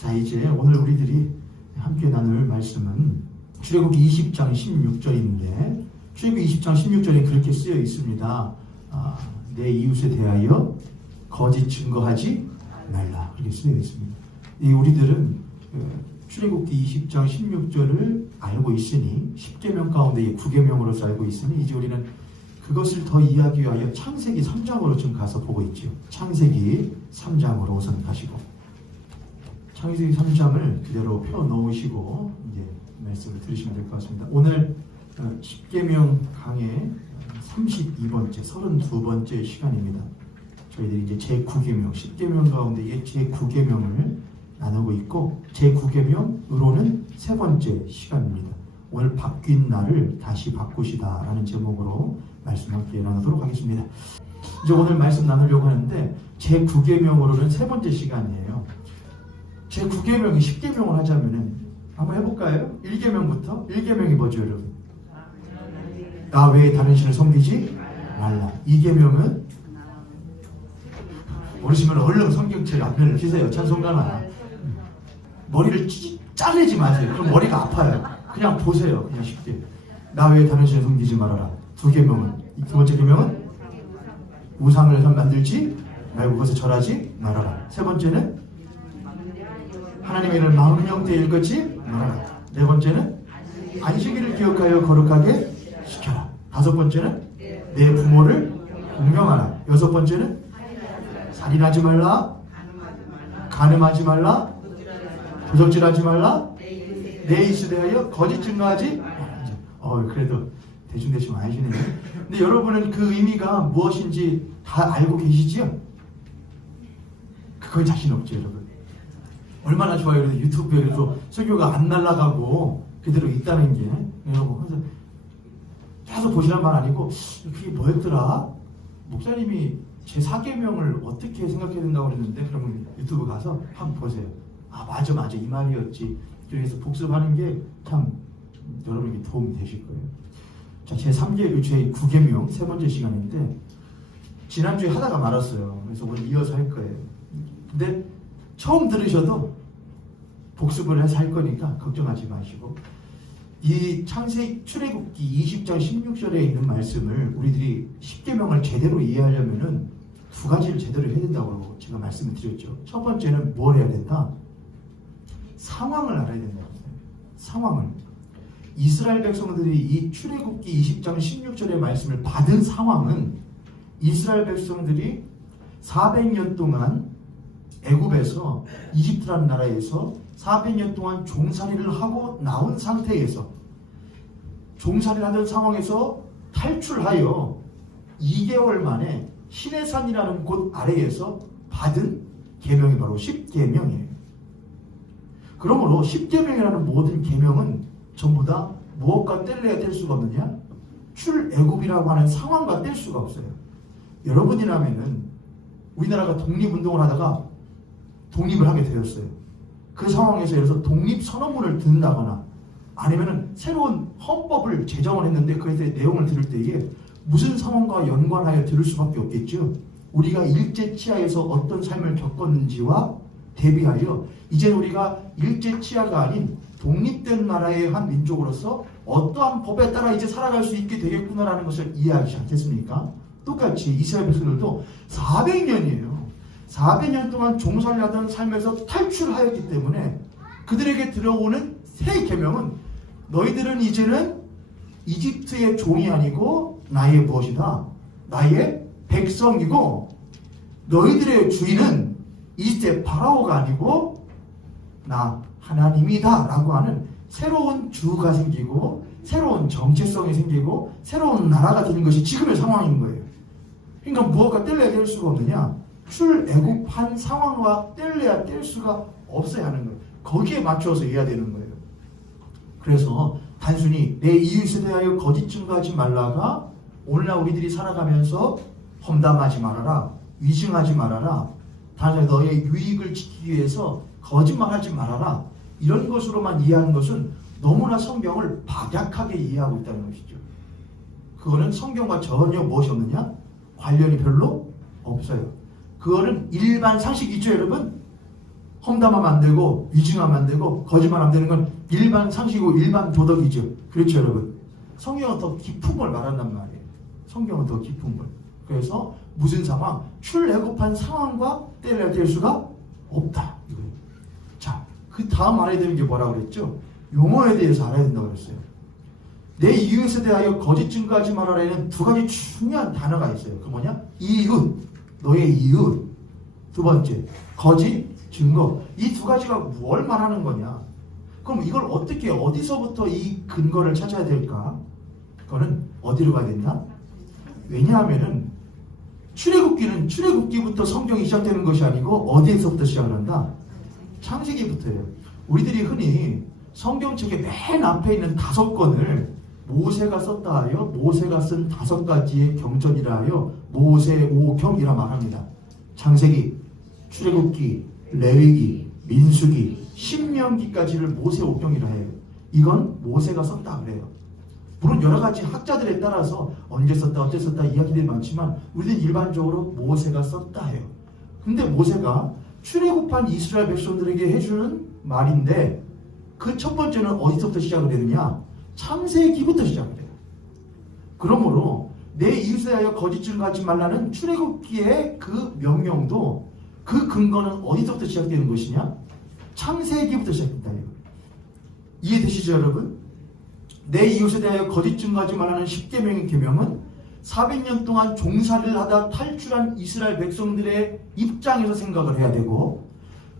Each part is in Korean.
자, 이제 오늘 우리들이 함께 나눌 말씀은 출애굽기 20장 16절인데 출애굽기 20장 16절에 그렇게 쓰여 있습니다. 내 이웃에 대하여 거짓 증거하지 말라. 그렇게 쓰여 있습니다. 우리들은 출애굽기 20장 16절을 알고 있으니 10계명 가운데 9계명으로서 알고 있으니 이제 우리는 그것을 더 이해하기 위하여 창세기 3장으로 좀 가서 보고 있죠. 창세기 3장으로 우선 가시고 창세기 3장을 그대로 펴 놓으시고 이제 말씀을 들으시면 될 것 같습니다. 오늘 10계명 강의 32번째, 32번째 시간입니다. 저희들이 이제 제9계명, 10계명 가운데 제9계명을 나누고 있고 제9계명으로는 세 번째 시간입니다. 오늘 바뀐 나를 다시 바꾸시다 라는 제목으로 말씀 함께 나누도록 하겠습니다. 이제 오늘 말씀 나누려고 하는데 제9계명으로는 세 번째 시간이에요. 제9계명이 10계명을 하자면은 한번 해볼까요? 1계명부터 1계명이 뭐죠 여러분? 나 외에 다른 신을 섬기지 말라. 2계명은 모르시면 얼른 성경책 앞면을 피세요. 찬송가나 머리를 자르지 마세요. 그럼 머리가 아파요. 그냥 보세요. 그냥 쉽게 나 외에 다른 신을 섬기지 말아라. 2계명은 두 번째 계명은 우상을 만들지 말고 그것을 절하지 말아라. 세 번째는 하나님의 이름을 마음 형태에 일컫지 말아라. 네 번째는 안식일을 기억하여 거룩하게 시켜라. 다섯 번째는 내 부모를 공경하라. 여섯 번째는 살인하지 말라, 간음하지 말라, 도적질하지 말라, 내 이웃에 대하여 거짓 증거하지 말라. 그래도 대충 아시네요. 근데 여러분은 그 의미가 무엇인지 다 알고 계시지요? 그거에 자신 없죠 여러분. 얼마나 좋아요. 그래서 유튜브에 그래서 설교가 안 날아가고 그대로 있다는 게 여러분 그래서 계속 보시란 말 아니고 그게 뭐였더라? 목사님이 제4계명을 어떻게 생각해야 된다고 그랬는데 그러면 유튜브 가서 한번 보세요. 맞아 이 말이었지. 그래서 복습하는 게 참 여러분에게 도움이 되실 거예요. 자, 제9계명 세 번째 시간인데 지난주에 하다가 말았어요. 그래서 오늘 이어서 할 거예요. 근데 처음 들으셔도 복습을 해서 할 거니까 걱정하지 마시고 이 출애굽기 20장 16절에 있는 말씀을 우리들이 10계명을 제대로 이해하려면은 두 가지를 제대로 해야 된다고 제가 말씀을 드렸죠. 첫 번째는 뭘 해야 된다? 상황을 알아야 된다고 했어요. 상황을. 이스라엘 백성들이 이 출애굽기 20장 16절의 말씀을 받은 상황은 이스라엘 백성들이 400년 동안 애굽에서 이집트라는 나라에서 400년 동안 종살이를 하고 나온 상태에서 종살이를 하던 상황에서 탈출하여 2개월 만에 시내산이라는 곳 아래에서 받은 계명이 바로 10계명이에요. 그러므로 10계명이라는 모든 계명은 전부 다 무엇과 뗄래야 뗄 수가 없느냐? 출애굽이라고 하는 상황과 뗄 수가 없어요. 여러분이라면은 우리나라가 독립운동을 하다가 독립을 하게 되었어요. 그 상황에서 예를 들어서 독립선언문을 듣는다거나 아니면은 새로운 헌법을 제정을 했는데 그에 대해 내용을 들을 때에 무슨 상황과 연관하여 들을 수밖에 없겠죠. 우리가 일제치하에서 어떤 삶을 겪었는지와 대비하여 이제 우리가 일제치하가 아닌 독립된 나라의 한 민족으로서 어떠한 법에 따라 이제 살아갈 수 있게 되겠구나라는 것을 이해하지 않겠습니까? 똑같이 이스라엘 백성들도 400년이에요. 400년 동안 종살이하던 삶에서 탈출하였기 때문에 그들에게 들어오는 새 계명은 너희들은 이제는 이집트의 종이 아니고 나의 무엇이다? 나의 백성이고 너희들의 주인은 이집트의 파라오가 아니고 나 하나님이다 라고 하는 새로운 주가 생기고 새로운 정체성이 생기고 새로운 나라가 되는 것이 지금의 상황인 거예요. 그러니까 무엇과 뗄래야 뗄 수가 없느냐? 출애굽한 상황과 뗄래야 뗄 수가 없어야 하는 거예요. 거기에 맞춰서 해야 되는 거예요. 그래서 단순히 내 이웃에 대하여 거짓 증거하지 말라가 오늘날 우리들이 살아가면서 험담하지 말아라, 위증하지 말아라, 다른 너의 유익을 지키기 위해서 거짓말하지 말아라 이런 것으로만 이해하는 것은 너무나 성경을 박약하게 이해하고 있다는 것이죠. 그거는 성경과 전혀 무엇이 없느냐? 관련이 별로 없어요. 그거는 일반 상식이죠 여러분? 험담하면 안 되고 위증하면 안 되고 거짓말 안 되는 건 일반 상식이고 일반 도덕이죠. 그렇죠, 여러분? 성경은 더 깊은 걸 말한단 말이에요. 성경은 더 깊은 걸. 그래서 무슨 상황? 출애굽한 상황과 때려야 될 수가 없다. 이거예요. 자, 그 다음 알아야 되는 게 뭐라고 그랬죠? 용어에 대해서 알아야 된다고 그랬어요. 내 이웃에 대하여 거짓 증거하지 말아라는 두 가지 중요한 단어가 있어요. 그 뭐냐? 이웃, 너의 이웃. 두 번째, 거짓 증거. 이 두 가지가 뭘 말하는 거냐? 그럼 이걸 어떻게, 어디서부터 이 근거를 찾아야 될까? 그거는 어디로 가야 된다? 왜냐하면은 출애굽기는 출애굽기부터 성경이 시작되는 것이 아니고 어디에서부터 시작을 한다? 창세기부터예요. 우리들이 흔히 성경책의 맨 앞에 있는 5권을 모세가 썼다 하여 모세가 쓴 5가지의 경전이라 하여 모세오경이라 말합니다. 창세기, 출애굽기, 레위기, 민수기, 신명기까지를 모세오경이라 해요. 이건 모세가 썼다 그래요. 물론 여러 가지 학자들에 따라서 언제 썼다 어째 썼다 이야기들이 많지만 우리는 일반적으로 모세가 썼다 해요. 근데 모세가 출애굽한 이스라엘 백성들에게 해주는 말인데 그 첫 번째는 어디서부터 시작을 되느냐? 창세기부터 시작을 돼요. 그러므로 내 이웃에 대하여 거짓 증거하지 말라는 출애굽기의 그 명령도 그 근거는 어디서부터 시작되는 것이냐? 창세기부터 시작된다. 이해되시죠, 여러분? 내 이웃에 대하여 거짓 증거하지 말라는 10계명의 계명은 400년 동안 종살이를 하다 탈출한 이스라엘 백성들의 입장에서 생각을 해야 되고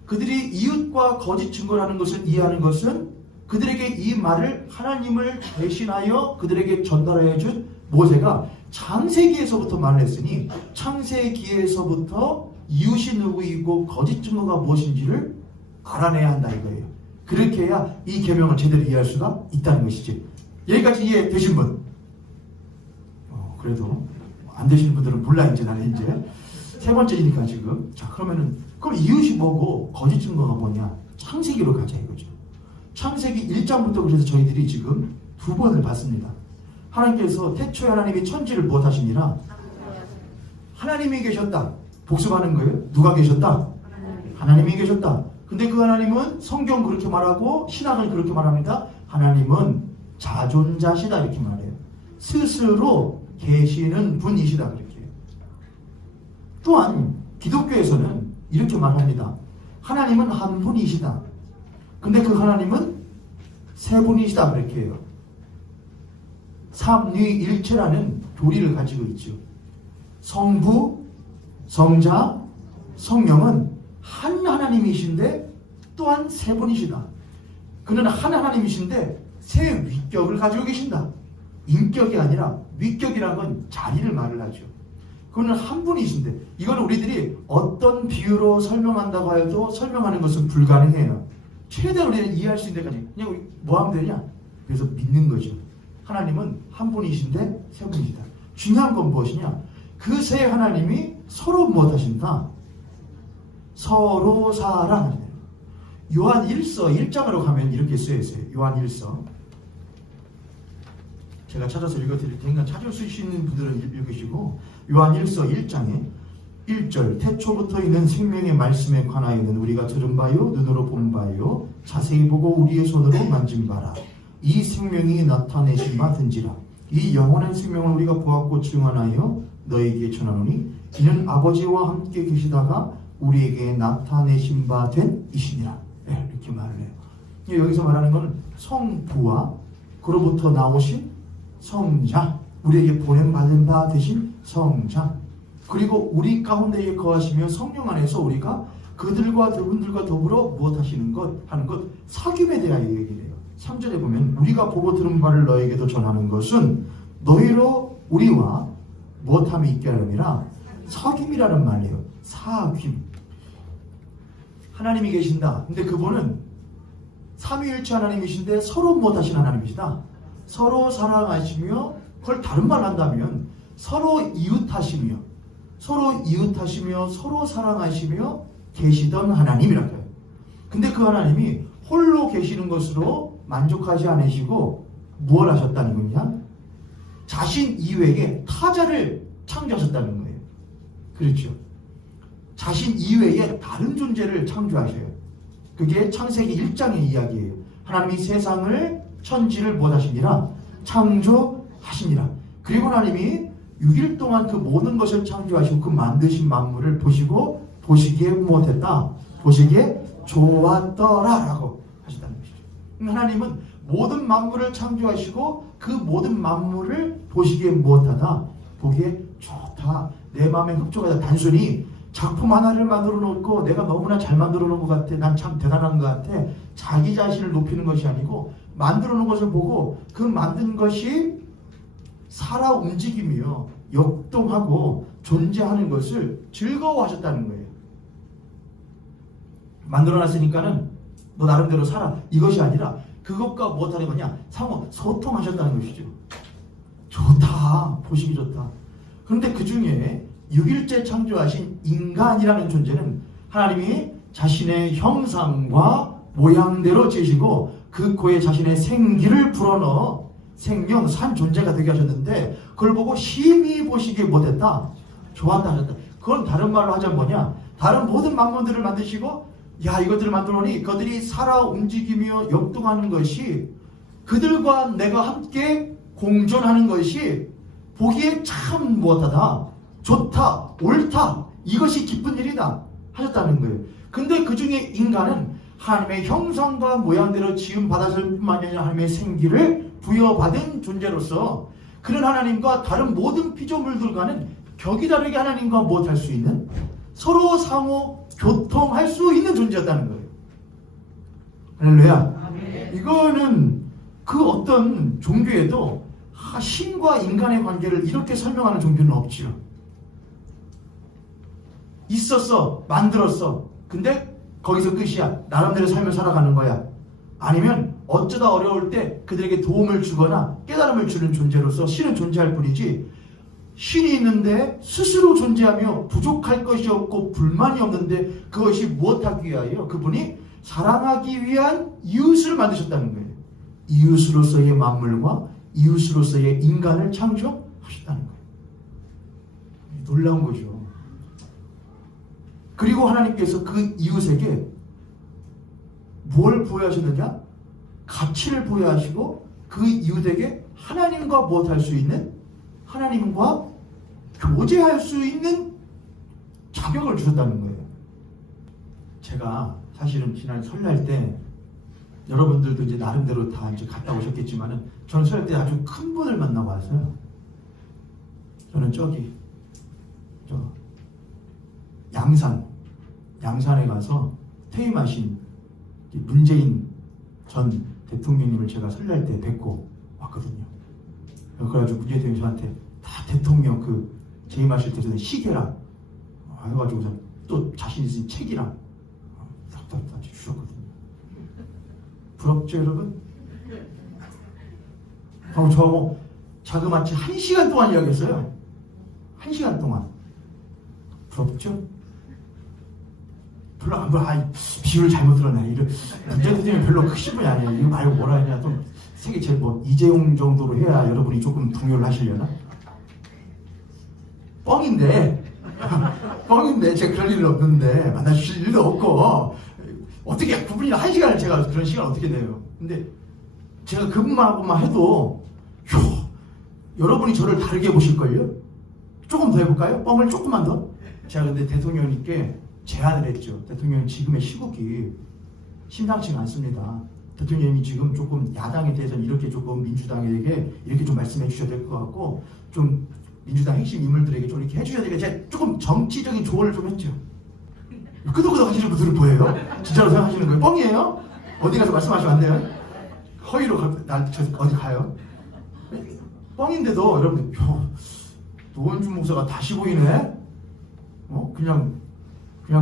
그들이 이웃과 거짓 증거를 하는 것을 이해하는 것은 그들에게 이 말을 하나님을 대신하여 그들에게 전달해 준 모세가 창세기에서부터 말을 했으니 창세기에서부터 이웃이 누구이고 거짓 증거가 무엇인지를 알아내야 한다 이거예요. 그렇게 해야 이 계명을 제대로 이해할 수가 있다는 것이지. 여기까지 이해되신 분? 그래도 안 되신 분들은 몰라 이제 나는 이제 세 번째니까 지금. 자, 그러면은 그럼 이웃이 뭐고 거짓 증거가 뭐냐? 창세기로 가자 이거죠. 창세기 1장부터 그래서 저희들이 지금 2번을 봤습니다. 하나님께서 태초에 하나님이 천지를 무엇 하시니라? 하나님이 계셨다. 복습하는 거예요. 누가 계셨다? 하나님이 계셨다. 근데 그 하나님은 성경 그렇게 말하고 신학은 그렇게 말합니다. 하나님은 자존자시다 이렇게 말해요. 스스로 계시는 분이시다 그렇게 해요. 또한 기독교에서는 이렇게 말합니다. 하나님은 한 분이시다. 근데 그 하나님은 세 분이시다 그렇게 해요. 삼위일체라는 교리를 가지고 있죠. 성부, 성자, 성령은 한 하나님이신데 또한 세 분이시다. 그는 한 하나님이신데 세 위격을 가지고 계신다. 인격이 아니라 위격이라는 건 자리를 말을 하죠. 그는 한 분이신데 이건 우리들이 어떤 비유로 설명한다고 해도 설명하는 것은 불가능해요. 최대한 우리는 이해할 수 있는 데까지 그냥 우리 뭐 하면 되냐? 그래서 믿는 거죠. 하나님은 한 분이신데 세 분이시다. 중요한 건 무엇이냐? 그 세 하나님이 서로 무엇 하신다? 서로 사랑하시네요. 요한 1서 1장으로 가면 이렇게 쓰여 있어요. 요한 1서. 제가 찾아서 읽어드릴 테니까 찾을 수 있는 분들은 읽으시고 요한 1서 1장에 1절 태초부터 있는 생명의 말씀에 관하여는 우리가 들은 바요 눈으로 본 바요 자세히 보고 우리의 손으로 만진 바라. 이 생명이 나타내신 바 든지라. 이 영원한 생명을 우리가 보았고 증언하여 너에게 전하노니 이는 아버지와 함께 계시다가 우리에게 나타내신 바 된 이시니라. 네, 이렇게 말을 해요. 여기서 말하는 것은 성부와 그로부터 나오신 성자, 우리에게 보냄받은 바 되신 성자, 그리고 우리 가운데에 거하시며 성령 안에서 우리가 그들과 그분들과 더불어 무엇 하시는 것, 하는 것, 사귐에 대하여 얘기를 해요. 3절에 보면 우리가 보고 들은 바를 너에게도 전하는 것은 너희로 우리와 무엇함이 있게 하려니라 사귐이라는 말이에요. 사귐. 하나님이 계신다. 근데 그분은 삼위일체 하나님이신데 서로 무엇 하신 하나님이시다. 서로 사랑하시며 그걸 다른 말로 한다면 서로 이웃하시며 서로 사랑하시며 계시던 하나님이라고 해요. 근데 그 하나님이 홀로 계시는 것으로 만족하지 않으시고 무엇을 하셨다는 거냐? 자신 이외에 타자를 창조하셨다는 거예요. 그렇죠. 자신 이외에 다른 존재를 창조하셔요. 그게 창세기 1장의 이야기예요. 하나님이 세상을 천지를 무엇하시니라? 창조하시니라. 그리고 하나님이 6일 동안 그 모든 것을 창조하시고 그 만드신 만물을 보시고 보시기에 무엇했다? 보시기에 좋았더라 라고 하셨다는 것이죠. 하나님은 모든 만물을 창조하시고 그 모든 만물을 보시기에 무엇하다? 보기에 좋다. 내 마음에 흡족하다. 단순히 작품 하나를 만들어 놓고 내가 너무나 잘 만들어 놓은 것 같아. 난 참 대단한 것 같아. 자기 자신을 높이는 것이 아니고 만들어 놓은 것을 보고 그 만든 것이 살아 움직이며 역동하고 존재하는 것을 즐거워하셨다는 거예요. 만들어놨으니까는 너 나름대로 살아. 이것이 아니라 그것과 무엇하는 거냐? 상호 소통하셨다는 것이죠. 좋다. 보시기 좋다. 그런데 그 중에 6일째 창조하신 인간이라는 존재는 하나님이 자신의 형상과 모양대로 지으시고 그 코에 자신의 생기를 불어넣어 생명, 산 존재가 되게 하셨는데 그걸 보고 심히 보시기에 못했다? 좋았다 하셨다. 그건 다른 말로 하자면 뭐냐? 다른 모든 만물들을 만드시고 야 이것들을 만들어오니 그들이 살아 움직이며 역동하는 것이 그들과 내가 함께 공존하는 것이 보기에 참 무엇하다? 좋다, 옳다, 이것이 기쁜 일이다 하셨다는 거예요. 근데 그 중에 인간은 하나님의 형상과 모양대로 지음 받았을 뿐만 아니라 하나님의 생기를 부여받은 존재로서 그런 하나님과 다른 모든 피조물들과는 격이 다르게 하나님과 무엇할 수 있는? 서로 상호 교통할 수 있는 존재였다는 거예요. 할렐루야. 이거는 그 어떤 종교에도 신과 인간의 관계를 이렇게 설명하는 종교는 없지요. 있었어, 만들었어. 근데 거기서 끝이야. 나름대로 삶을 살아가는 거야. 아니면 어쩌다 어려울 때 그들에게 도움을 주거나 깨달음을 주는 존재로서 신은 존재할 뿐이지, 신이 있는데 스스로 존재하며 부족할 것이 없고 불만이 없는데 그것이 무엇하기 위하여? 그분이 사랑하기 위한 이웃을 만드셨다는 거예요. 이웃으로서의 만물과 이웃으로서의 인간을 창조하셨다는 거예요. 놀라운 거죠. 그리고 하나님께서 그 이웃에게 뭘 부여하셨느냐? 가치를 부여하시고 그 이웃에게 하나님과 무엇할 수 있는? 하나님과 교제할 수 있는 자격을 주셨다는 거예요. 제가 사실은 지난 설날 때 여러분들도 이제 나름대로 다 이제 갔다 오셨겠지만은 저는 설날 때 아주 큰 분을 만나고 왔어요. 저는 저기 양산에 가서 퇴임하신 문재인 전 대통령님을 제가 설날 때 뵙고 왔거든요. 그래가지고 문재인 대통령이 저한테 다 대통령 그 재임하실 때 시계랑 해가지고 또 자신 있는 책이랑 다 주셨거든요. 부럽죠 여러분? 그럼 저하고 자그마치 1시간 동안 이야기했어요. 1시간 동안. 부럽죠? 별로 비유를 잘못 들었네. 문재인 대통령이 별로 크신 분이 아니에요. 이거 말고 뭐라 하냐. 좀 세계 제일 이재용 정도로 해야 여러분이 조금 동요를 하시려나? 뻥인데 제가 그럴 일은 없는데 만나주실 일도 없고 어떻게 그분이랑 1시간을 제가 그런 시간 어떻게 내요. 근데 제가 그분하고만 해도 여러분이 저를 다르게 보실걸요? 조금 더 해볼까요? 뻥을 조금만 더? 제가 근데 대통령님께 제안을 했죠. 대통령 지금의 시국이 심상치가 않습니다. 대통령님이 지금 조금 야당에 대해서는 이렇게 조금 민주당에게 이렇게 좀 말씀해 주셔야 될 것 같고 좀 민주당 핵심 인물들에게 좀 이렇게 해주셔야 되겠다. 제가 조금 정치적인 조언을 좀 했죠. 끄덕끄덕 하시는 분들은 뭐예요? 진짜로 생각하시는 거예요? 뻥이에요? 어디 가서 말씀하시면 안 돼요? 허위로 어디 가요? 뻥인데도 여러분들 노원준 목사가 다시 보이네? 그냥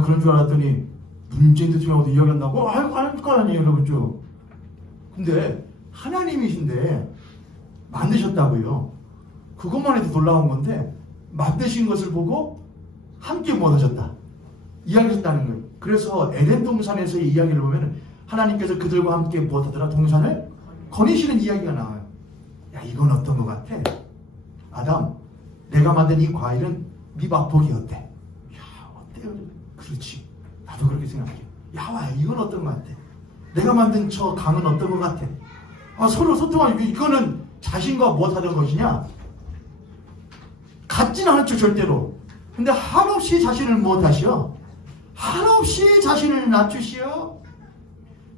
그런 줄 알았더니 문재인 대통령하고도 이야기한다고? 할 거 아니에요 여러분. 근데 하나님이신데 만드셨다고요. 그것만 해도 놀라운 건데 만드신 것을 보고 함께 무엇하셨다? 이야기하셨다는 거예요. 그래서 에덴 동산에서의 이야기를 보면 하나님께서 그들과 함께 무엇하더라? 동산을 거니시는 이야기가 나와요. 야 이건 어떤 것 같아? 아담, 내가 만든 이 과일은 네 맛보기 어때? 야 어때요? 그렇지. 나도 그렇게 생각해요. 야와 이건 어떤 것 같아? 내가 만든 저 강은 어떤 것 같아? 서로 소통하고 이거는 자신과 무엇하던 것이냐? 같진 않았죠 절대로. 근데 한없이 자신을 무엇하시오? 한없이 자신을 낮추시오.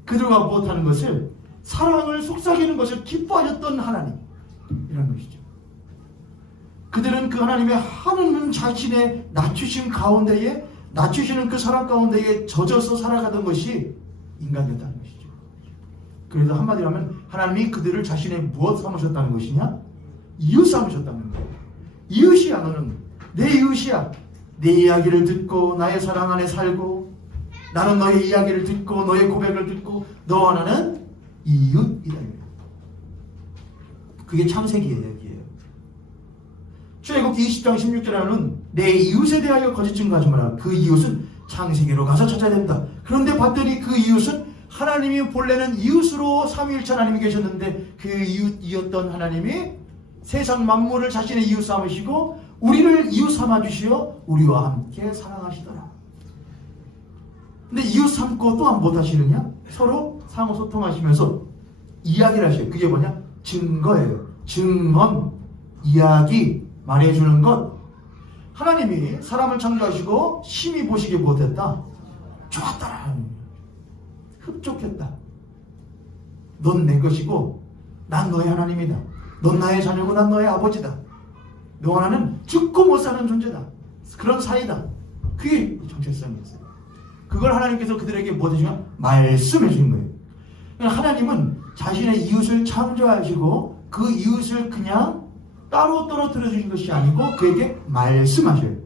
그들과 무엇하는 것을 사랑을 속삭이는 것을 기뻐하셨던 하나님 이런 것이죠. 그들은 그 하나님의 하는 자신의 낮추심 가운데에 낮추시는 그 사랑 가운데에 젖어서 살아가던 것이 인간이었다는 것이죠. 그래서 한마디로 하면 하나님이 그들을 자신의 무엇 삼으셨다는 것이냐? 이웃 삼으셨다는 거예요. 이웃이야. 너는 내 이웃이야. 내 이야기를 듣고 나의 사랑 안에 살고 나는 너의 이야기를 듣고 너의 고백을 듣고 너와 나는 이웃이다. 그게 창세기예요. 여기에요. 출애굽기 20장 16절에는 내 이웃에 대하여 거짓 증거하지 마라. 그 이웃은 창세기로 가서 찾아야 된다. 그런데 봤더니 그 이웃은 하나님이 본래는 이웃으로 삼위일체 하나님이 계셨는데 그 이웃이었던 하나님이 세상 만물을 자신의 이웃 삼으시고 우리를 이웃 삼아주시어 우리와 함께 사랑하시더라. 근데 이웃 삼고 또한 못 하시느냐? 서로 상호 소통하시면서 이야기를 하셔요. 그게 뭐냐? 증거예요. 증언, 이야기, 말해주는 것. 하나님이 사람을 창조하시고 심히 보시기 못했다. 좋았더라. 흡족했다. 넌 내 것이고 난 너의 하나님이다. 넌 나의 자녀고 난 너의 아버지다. 너와 나는 죽고 못 사는 존재다. 그런 사이다. 그게 정체성이었어요. 그걸 하나님께서 그들에게 뭐 해주냐? 말씀해 주신 거예요. 그러니까 하나님은 자신의 이웃을 창조하시고 그 이웃을 그냥 따로 떨어뜨려 주신 것이 아니고 그에게 말씀하셔요.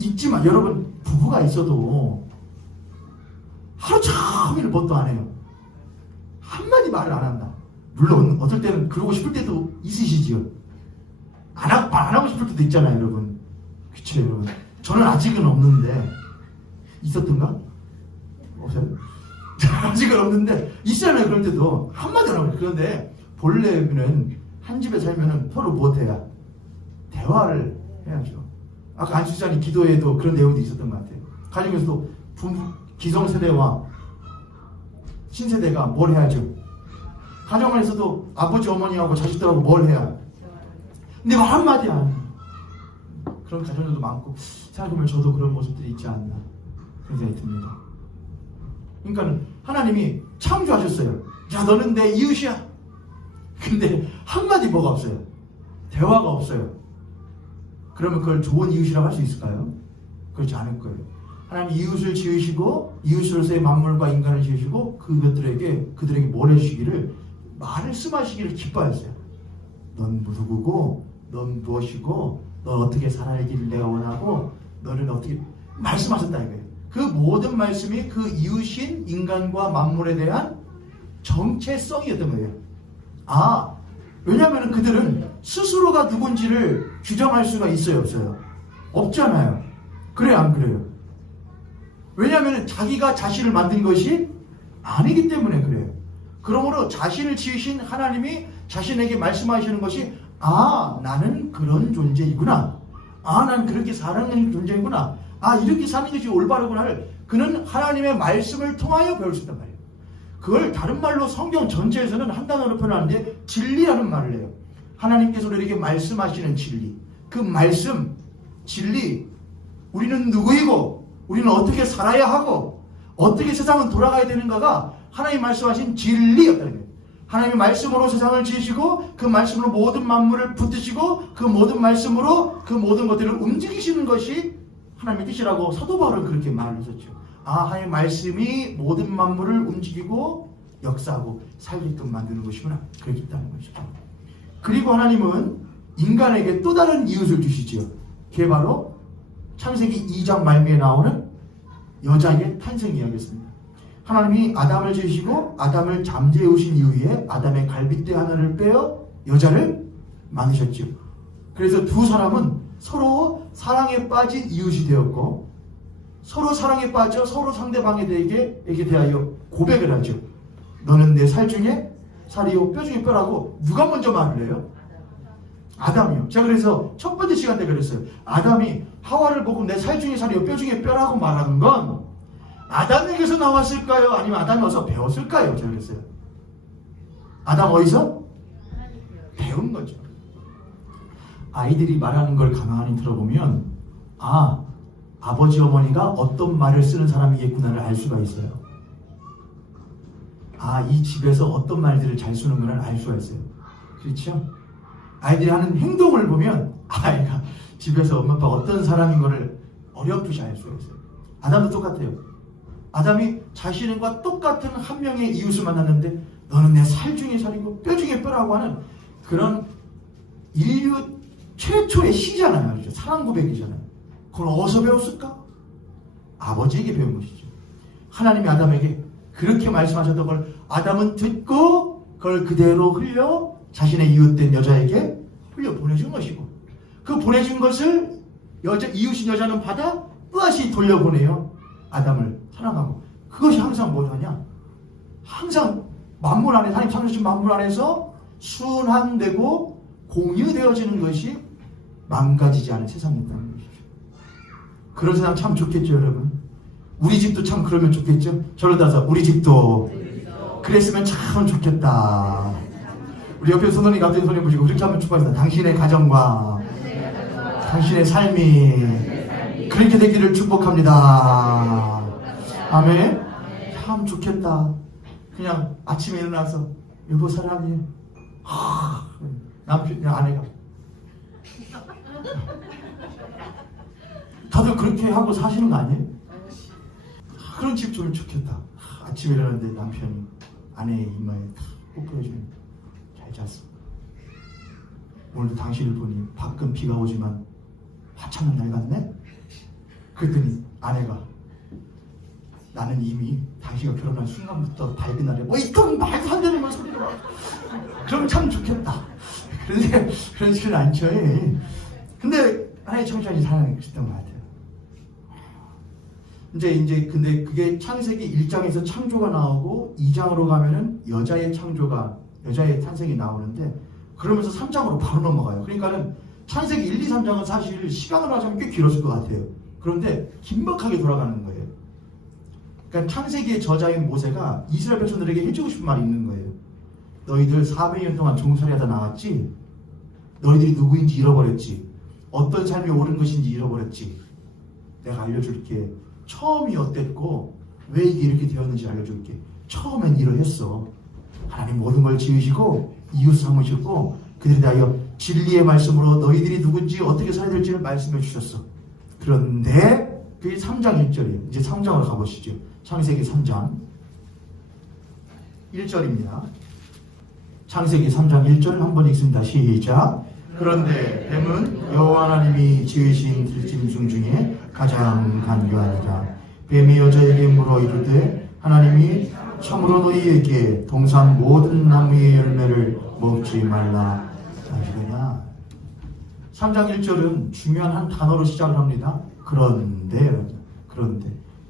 있지만 여러분 부부가 있어도 하루 종일 뭣도 안 해요. 한마디 말을 안 한다. 물론 어떨 때는 그러고 싶을 때도 있으시지요. 안 하고 싶을 때도 있잖아요, 여러분. 그쵸, 여러분. 저는 아직은 없는데 있었던가? 없어요? 아직은 없는데 있잖아요. 그럴 때도 한마디 안 하고. 그런데 본래는 한 집에 살면은 서로 무엇해야? 대화를 해야죠. 아까 안수장이 기도에도 그런 내용도 있었던 것 같아요. 가정에서도 기성세대와 신세대가 뭘 해야죠? 가정에서도 아버지 어머니하고 자식들하고 뭘 해야? 근데 말 한마디 안 해요. 그런 가정들도 많고 생각해보면 저도 그런 모습들이 있지 않나 그런 생각이 듭니다. 그러니까 하나님이 창조하셨어요. 야 너는 내 이웃이야. 근데 한마디 뭐가 없어요. 대화가 없어요. 그러면 그걸 좋은 이웃이라고 할 수 있을까요? 그렇지 않을 거예요. 하나님 이웃을 지으시고 이웃으로서의 만물과 인간을 지으시고 그들에게 뭘 해주시기를 말씀하시기를 기뻐하셨어요. 넌 누구고 넌 무엇이고 넌 어떻게 살아야기를 내가 원하고 너는 어떻게 말씀하셨다 이거예요. 그 모든 말씀이 그 이웃인 인간과 만물에 대한 정체성이었던 거예요. 왜냐하면 그들은 스스로가 누군지를 규정할 수가 있어요, 없어요? 없잖아요. 그래요, 안 그래요? 왜냐하면 자기가 자신을 만든 것이 아니기 때문에 그래요. 그러므로 자신을 지으신 하나님이 자신에게 말씀하시는 것이 나는 그런 존재이구나. 난 그렇게 사는 존재이구나. 이렇게 사는 것이 올바르구나를 그는 하나님의 말씀을 통하여 배울 수 있단 말이에요. 그걸 다른 말로 성경 전체에서는 한 단어로 표현하는데 진리라는 말을 해요. 하나님께서 우리에게 말씀하시는 진리. 그 말씀, 진리, 우리는 누구이고 우리는 어떻게 살아야 하고 어떻게 세상은 돌아가야 되는가가 하나님 말씀하신 진리였다는 거예요. 하나님의 말씀으로 세상을 지으시고 그 말씀으로 모든 만물을 붙드시고 그 모든 말씀으로 그 모든 것들을 움직이시는 것이 하나님의 뜻이라고 사도 바울은 그렇게 말을 했었죠. 하나님의 말씀이 모든 만물을 움직이고 역사하고 살게끔 만드는 것이구나. 그렇게 있다는 것이죠. 그리고 하나님은 인간에게 또 다른 이웃을 주시지요. 그게 바로 창세기 2장 말미에 나오는 여자의 탄생 이야기였습니다. 하나님이 아담을 지으시고 아담을 잠재우신 이후에 아담의 갈빗대 하나를 빼어 여자를 만드셨죠. 그래서 두 사람은 서로 사랑에 빠진 이웃이 되었고 서로 사랑에 빠져 서로 상대방에게 대하여 고백을 하죠. 너는 내 살 중에 살이요 뼈 중에 뼈라고 누가 먼저 말을 해요? 아담이요. 제가 그래서 첫 번째 시간 때 그랬어요. 아담이 하와를 보고 내 살 중에 살이요 뼈 중에 뼈라고 말하는 건 아담에게서 나왔을까요? 아니면 아담이 어디서 배웠을까요? 제가 그랬어요. 아담 어디서? 배운 거죠. 아이들이 말하는 걸 가만히 들어보면 아버지 어머니가 어떤 말을 쓰는 사람이겠구나를 알 수가 있어요. 이 집에서 어떤 말들을 잘 쓰는구나를 알 수가 있어요. 그렇죠? 아이들이 하는 행동을 보면 아이가 집에서 엄마 아빠가 어떤 사람인 거를 어렴풋이 알 수가 있어요. 아담도 똑같아요. 아담이 자신과 똑같은 한 명의 이웃을 만났는데 너는 내 살 중에 살이고 뼈 중에 뼈라고 하는 그런 인류 최초의 시잖아요. 그렇죠? 사랑 고백이잖아요. 그걸 어디서 배웠을까? 아버지에게 배운 것이죠. 하나님이 아담에게 그렇게 말씀하셨던 걸 아담은 듣고 그걸 그대로 흘려 자신의 이웃된 여자에게 흘려 보내준 것이고, 그 보내준 것을 이웃인 여자는 받아 또다시 돌려보내요. 아담을 사랑하고. 그것이 항상 뭐냐냐? 항상 만물 안에, 하나님 창조주신 만물 안에서 순환되고 공유되어지는 것이 망가지지 않은 세상이었다는 것이죠. 그런 세상 참 좋겠죠, 여러분? 우리 집도 참 그러면 좋겠죠? 저를 따라서 우리 집도 그랬으면 참 좋겠다. 우리 옆에 손원이 갑자기 손에 보시고 그렇게 한번 축복합니다. 당신의 가정과 당신의 삶이 그렇게 되기를 축복합니다. 아멘. 참 좋겠다. 그냥 아침에 일어나서 여보 사랑해. 남편, 아내가 다들 그렇게 하고 사시는 거 아니에요? 그런 집 좀 좋겠다. 아침에 일어났는데 남편이 아내의 이마에 뽀뽀해주면 잘 잤어. 오늘도 당신을 보니 밖은 비가 오지만 화창한 날 같네? 그랬더니 아내가 나는 이미 당신과 결혼한 순간부터 밝은 날에 이건 말도 안 되는 말 소리를 막 그러면 참 좋겠다. 그런데 그렇지는 않죠. 근데 하나의 청소년이 사랑하는 것이었던 것 같아요. 근데 그게 창세기 1장에서 창조가 나오고 2장으로 가면은 여자의 탄생이 나오는데, 그러면서 3장으로 바로 넘어가요. 그러니까는 창세기 1, 2, 3장은 사실 시간으로 하자면 꽤 길었을 것 같아요. 그런데 긴박하게 돌아가는 거예요. 그러니까 창세기의 저자인 모세가 이스라엘 백성들에게 해주고 싶은 말이 있는 거예요. 너희들 400년 동안 종살이하다 나왔지? 너희들이 누구인지 잃어버렸지? 어떤 삶이 옳은 것인지 잃어버렸지? 내가 알려줄게. 처음이 어땠고 왜 이게 이렇게 되었는지 알려줄게. 처음엔 이러했어. 하나님 모든 걸 지으시고 이웃 삼으셨고 그들에 대하여 진리의 말씀으로 너희들이 누군지 어떻게 살아야 될지를 말씀해 주셨어. 그런데 그게 3장 1절이에요. 이제 3장으로 가보시죠. 창세기 3장 1절입니다. 창세기 3장 1절 한번 읽습니다. 시작. 그런데 뱀은 여호와 하나님이 지으신 들짐승 중에 가장 간교하니라. 뱀이 여자에게 물어 이르되 하나님이 참으로 너희에게 동산 모든 나무의 열매를 먹지 말라 하시느냐. 3장 1절은 중요한 한 단어로 시작을 합니다. 그런데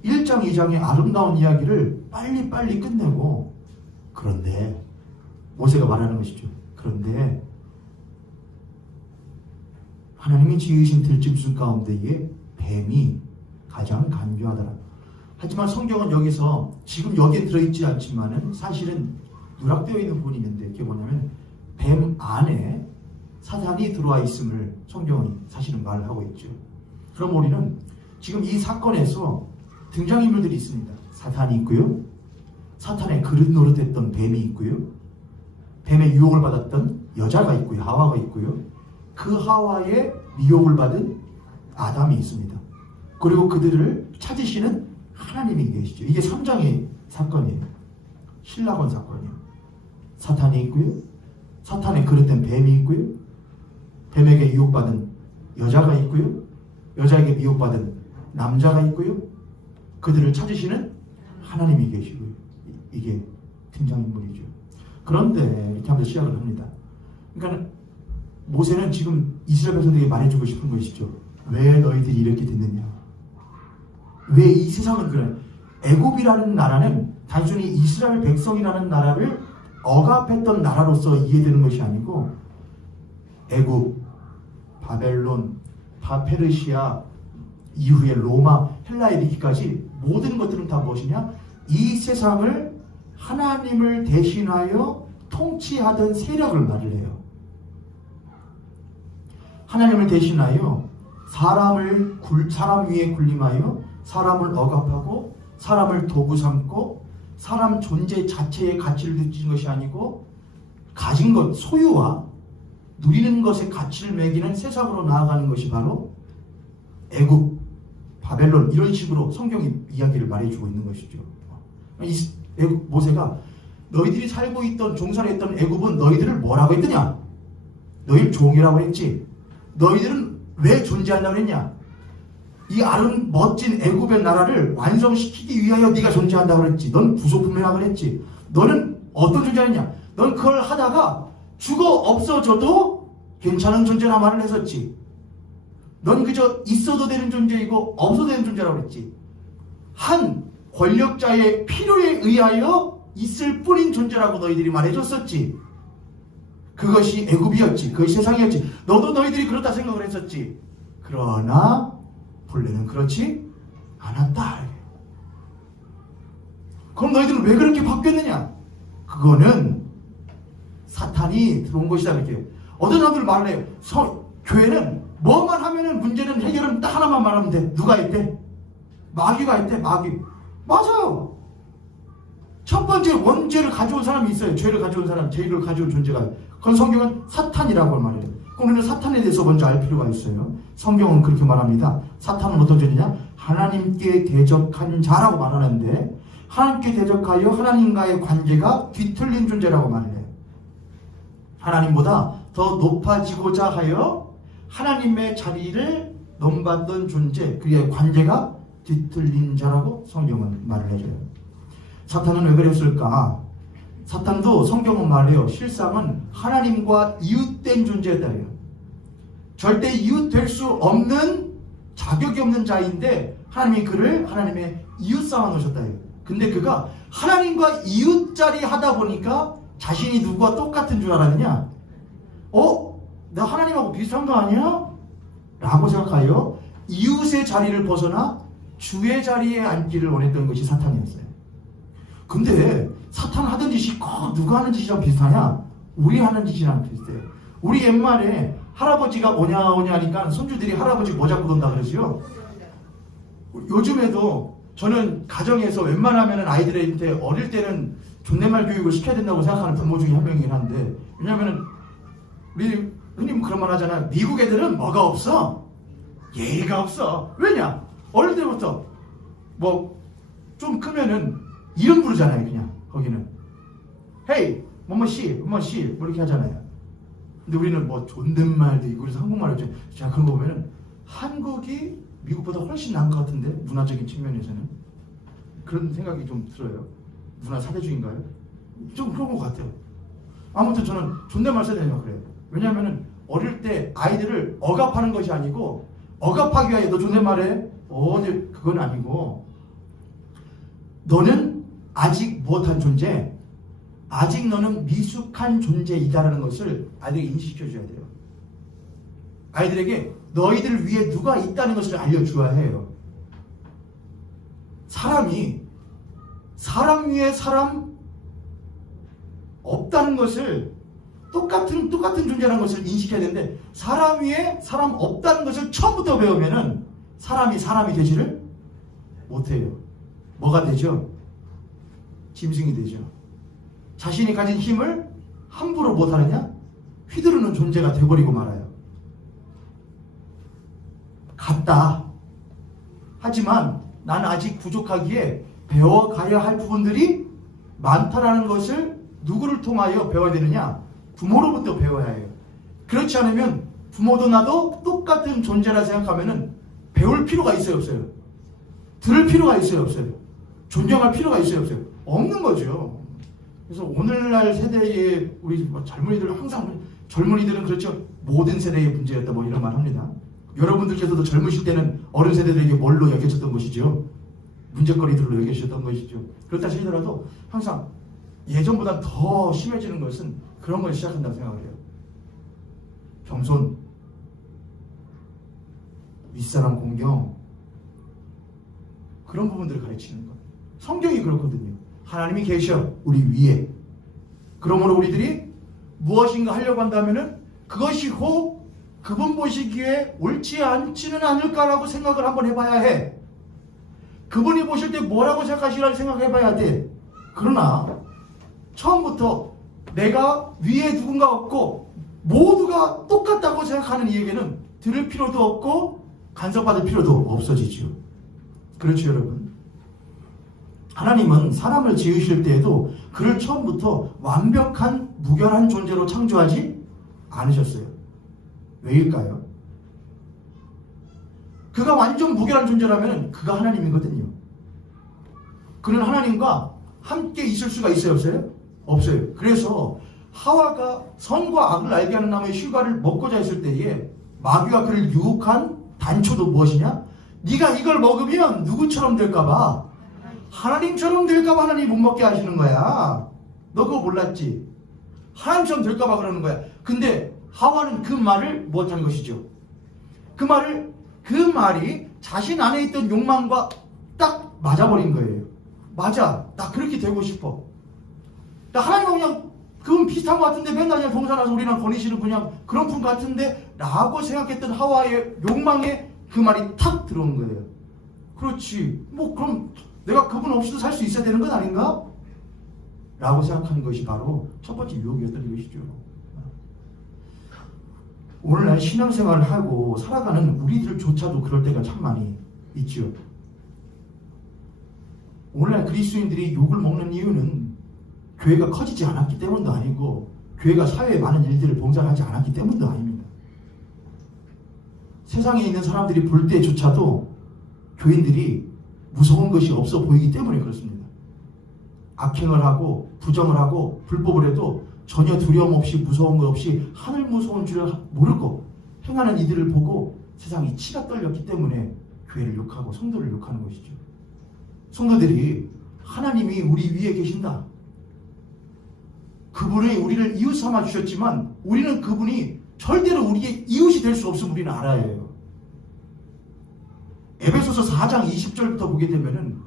1장 2장의 아름다운 이야기를 빨리빨리 끝내고 그런데 모세가 말하는 것이죠. 그런데 하나님이 지으신 들짐승 가운데에 뱀이 가장 간교하더라. 하지만 성경은 여기서 지금 여기에 들어있지 않지만은 사실은 누락되어 있는 부분이 있는데 그게 뭐냐면 뱀 안에 사탄이 들어와 있음을 성경은 사실은 말을 하고 있죠. 그럼 우리는 지금 이 사건에서 등장인물들이 있습니다. 사탄이 있고요. 사탄의 그릇 노릇했던 뱀이 있고요. 뱀의 유혹을 받았던 여자가 있고요. 하와가 있고요. 그 하와의 미혹을 받은 아담이 있습니다. 그리고 그들을 찾으시는 하나님이 계시죠. 이게 3장의 사건이에요. 신라건 사건이에요. 사탄이 있고요. 사탄의 그릇된 뱀이 있고요. 뱀에게 유혹받은 여자가 있고요. 여자에게 미혹받은 남자가 있고요. 그들을 찾으시는 하나님이 계시고요. 이게 등장인물이죠. 그런데 이렇게 하면서 시작을 합니다. 그러니까 모세는 지금 이스라엘 백성들에게 말해주고 싶은 것이죠. 왜 너희들이 이렇게 됐느냐? 왜 이 세상은 그래? 애굽이라는 나라는 단순히 이스라엘 백성이라는 나라를 억압했던 나라로서 이해되는 것이 아니고 애굽, 바벨론, 페르시아, 이후에 로마, 헬라에 이르기까지 모든 것들은 다 무엇이냐? 이 세상을 하나님을 대신하여 통치하던 세력을 말을 해요. 하나님을 대신하여 사람 위에 군림하여 사람을 억압하고 사람을 도구 삼고 사람 존재 자체의 가치를 느끼는 것이 아니고 가진 것, 소유와 누리는 것의 가치를 매기는 세상으로 나아가는 것이 바로 애굽, 바벨론 이런 식으로 성경이 이야기를 말해주고 있는 것이죠. 애굽 모세가 너희들이 살고 있던 종살이 했던 애굽은 너희들을 뭐라고 했더냐? 너희를 종이라고 했지. 너희들은 왜 존재하려고 했냐? 이 멋진 애굽의 나라를 완성시키기 위하여 네가 존재한다고 그랬지. 넌 부속품이라고 그랬지. 너는 어떤 존재였냐? 넌 그걸 하다가 죽어 없어져도 괜찮은 존재라 말을 했었지. 넌 그저 있어도 되는 존재이고 없어도 되는 존재라고 그랬지. 한 권력자의 필요에 의하여 있을 뿐인 존재라고 너희들이 말해줬었지. 그것이 애굽이었지. 그것이 세상이었지. 너도 너희들이 그렇다 생각을 했었지. 그러나 본래는 그렇지 않았다. 그럼 너희들은 왜 그렇게 바뀌었느냐? 그거는 사탄이 들어온 것이다. 이렇게 어떤 사람들 말을 해요. 교회는 뭐만 하면은 문제는 해결은 딱 하나만 말하면 돼. 누가 있대? 마귀가 있대. 마귀. 맞아요. 첫 번째 원죄를 가져온 사람이 있어요. 죄를 가져온 사람, 죄를 가져온 존재가. 그건 성경은 사탄이라고 말해요. 그럼 우리는 사탄에 대해서 먼저 알 필요가 있어요. 성경은 그렇게 말합니다. 사탄은 어떤 존재냐? 하나님께 대적한 자라고 말하는데 하나님께 대적하여 하나님과의 관계가 뒤틀린 존재라고 말해요. 하나님보다 더 높아지고자 하여 하나님의 자리를 넘받던 존재, 그의 관계가 뒤틀린 자라고 성경은 말을 해줘요. 사탄은 왜 그랬을까? 사탄도 성경은 말해요. 실상은 하나님과 이웃된 존재였다 해요. 절대 이웃 될 수 없는 자격이 없는 자인데 하나님이 그를 하나님의 이웃 삼아 놓으셨다 해요. 근데 그가 하나님과 이웃 자리 하다 보니까 자신이 누구와 똑같은 줄 알았느냐? 나 하나님하고 비슷한 거 아니야? 라고 생각하여 이웃의 자리를 벗어나 주의 자리에 앉기를 원했던 것이 사탄이었어요. 근데 사탄 하던 짓이 누가 하는 짓이랑 비슷하냐? 우리 하는 짓이랑 비슷해요. 우리 옛말에 할아버지가 오냐 하니까 손주들이 할아버지 뭐 잡고 돈다 그러지요. 요즘에도 저는 가정에서 웬만하면 아이들한테 어릴 때는 존댓말 교육을 시켜야 된다고 생각하는 부모 중에 한 명이긴 한데, 왜냐면은 우리 흔히 그런 말 하잖아. 미국 애들은 뭐가 없어? 예의가 없어. 왜냐? 어릴 때부터 좀 크면은 이름 부르잖아요. 그냥 거기는 헤이 뭐뭐씨 뭐뭐씨 뭐 이렇게 하잖아요. 근데 우리는 존댓말도 있고 그래서 한국말을 제가 그런 거 보면은 한국이 미국보다 훨씬 나은 것 같은데, 문화적인 측면에서는 그런 생각이 좀 들어요. 문화 사대주의인가요? 좀 그런 것 같아요. 아무튼 저는 존댓말 써야 된다고 그래요. 왜냐하면은 어릴 때 아이들을 억압하는 것이 아니고, 억압하기 위하여 너 존댓말해? 그건 아니고, 너는 아직 못한 존재, 아직 너는 미숙한 존재이다라는 것을 아이들에게 인식시켜줘야 돼요. 아이들에게 너희들 위에 누가 있다는 것을 알려줘야 해요. 사람이 사람 위에 사람 없다는 것을, 똑같은 존재라는 것을 인식해야 되는데, 사람 위에 사람 없다는 것을 처음부터 배우면은 사람이 되지를 못해요. 뭐가 되죠? 짐승이 되죠. 자신이 가진 힘을 함부로 못하느냐? 휘두르는 존재가 돼버리고 말아요. 같다. 하지만 나는 아직 부족하기에 배워가야 할 부분들이 많다라는 것을 누구를 통하여 배워야 되느냐? 부모로부터 배워야 해요. 그렇지 않으면 부모도 나도 똑같은 존재라 생각하면은 배울 필요가 있어요, 없어요? 들을 필요가 있어요, 없어요? 존경할 필요가 있어요, 없어요? 없는 거죠. 그래서 오늘날 세대의 우리 젊은이들은 항상, 젊은이들은 그렇죠. 모든 세대의 문제였다 이런 말 합니다. 여러분들께서도 젊으실 때는 어른 세대들에게 뭘로 여겨졌던 것이죠? 문제거리들로 여겨졌던 것이죠. 그렇다 치더라도 항상 예전보다 더 심해지는 것은 그런 걸 시작한다고 생각을 해요. 겸손, 윗사람 공경, 그런 부분들을 가르치는 것. 성경이 그렇거든요. 하나님이 계셔 우리 위에. 그러므로 우리들이 무엇인가 하려고 한다면은 그것이 혹 그분 보시기에 옳지 않지는 않을까라고 생각을 한번 해봐야 해. 그분이 보실 때 뭐라고 생각하시라고 생각해봐야 돼. 그러나 처음부터 내가 위에 누군가 없고 모두가 똑같다고 생각하는 이에게는 들을 필요도 없고 간섭받을 필요도 없어지죠. 그렇죠, 여러분. 하나님은 사람을 지으실 때에도 그를 처음부터 완벽한 무결한 존재로 창조하지 않으셨어요. 왜일까요? 그가 완전 무결한 존재라면 그가 하나님이거든요. 그는 하나님과 함께 있을 수가 있어요, 없어요? 없어요. 그래서 하와가 선과 악을 알게 하는 나무의 실과를 먹고자 했을 때에 마귀가 그를 유혹한 단초도 무엇이냐? 네가 이걸 먹으면 누구처럼 될까봐, 하나님처럼 될까봐 하나님이 못 먹게 하시는 거야. 너 그거 몰랐지? 하나님처럼 될까봐 그러는 거야. 근데 하와는 그 말을 못한 것이죠. 그 말이 자신 안에 있던 욕망과 딱 맞아버린 거예요. 맞아, 나 그렇게 되고 싶어. 나 하나님과 그냥 그건 비슷한 것 같은데 맨날 그냥 동산와서 우리랑 거니시는 그냥 그런 분 같은데 라고 생각했던 하와의 욕망에 그 말이 탁 들어온 거예요. 그렇지, 뭐 그럼 내가 그분 없이도 살 수 있어야 되는 건 아닌가? 라고 생각하는 것이 바로 첫 번째 유혹이었던 것이죠. 오늘날 신앙생활을 하고 살아가는 우리들조차도 그럴 때가 참 많이 있죠. 오늘날 그리스도인들이 욕을 먹는 이유는 교회가 커지지 않았기 때문도 아니고 교회가 사회에 많은 일들을 봉사하지 않았기 때문도 아닙니다. 세상에 있는 사람들이 볼 때조차도 교인들이 무서운 것이 없어 보이기 때문에 그렇습니다. 악행을 하고 부정을 하고 불법을 해도 전혀 두려움 없이 무서운 것 없이 하늘 무서운 줄을 모르고 행하는 이들을 보고 세상이 치가 떨렸기 때문에 교회를 욕하고 성도를 욕하는 것이죠. 성도들이 하나님이 우리 위에 계신다. 그분이 우리를 이웃 삼아 주셨지만 우리는 그분이 절대로 우리의 이웃이 될 수 없음을 우리는 알아야 해요. 에베소서 4장 20절부터 보게 되면은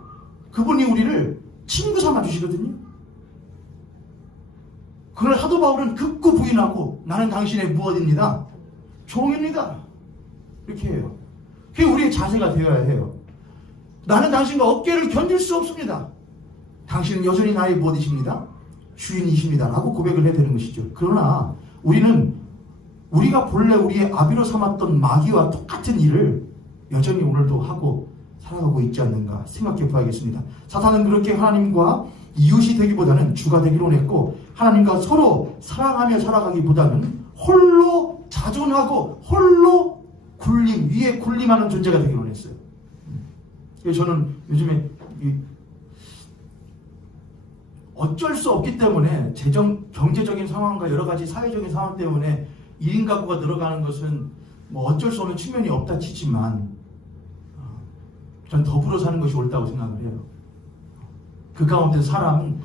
그분이 우리를 친구 삼아 주시거든요. 그러나 사도 바울은 극구 부인하고 나는 당신의 무엇입니다? 종입니다. 이렇게 해요. 그게 우리의 자세가 되어야 해요. 나는 당신과 어깨를 견딜 수 없습니다. 당신은 여전히 나의 무엇이십니다? 주인이십니다. 라고 고백을 해야 되는 것이죠. 그러나 우리는 우리가 본래 우리의 아비로 삼았던 마귀와 똑같은 일을 여전히 오늘도 하고 살아가고 있지 않는가 생각해 봐야겠습니다. 사탄은 그렇게 하나님과 이웃이 되기보다는 주가 되기로 했고 하나님과 서로 사랑하며 살아가기보다는 홀로 자존하고 홀로 위에 군림하는 존재가 되기로 했어요. 그래서 저는 요즘에 어쩔 수 없기 때문에 경제적인 상황과 여러 가지 사회적인 상황 때문에 1인 가구가 늘어가는 것은 뭐 어쩔 수 없는 측면이 없다 치지만 전 더불어 사는 것이 옳다고 생각을 해요. 그 가운데 사람은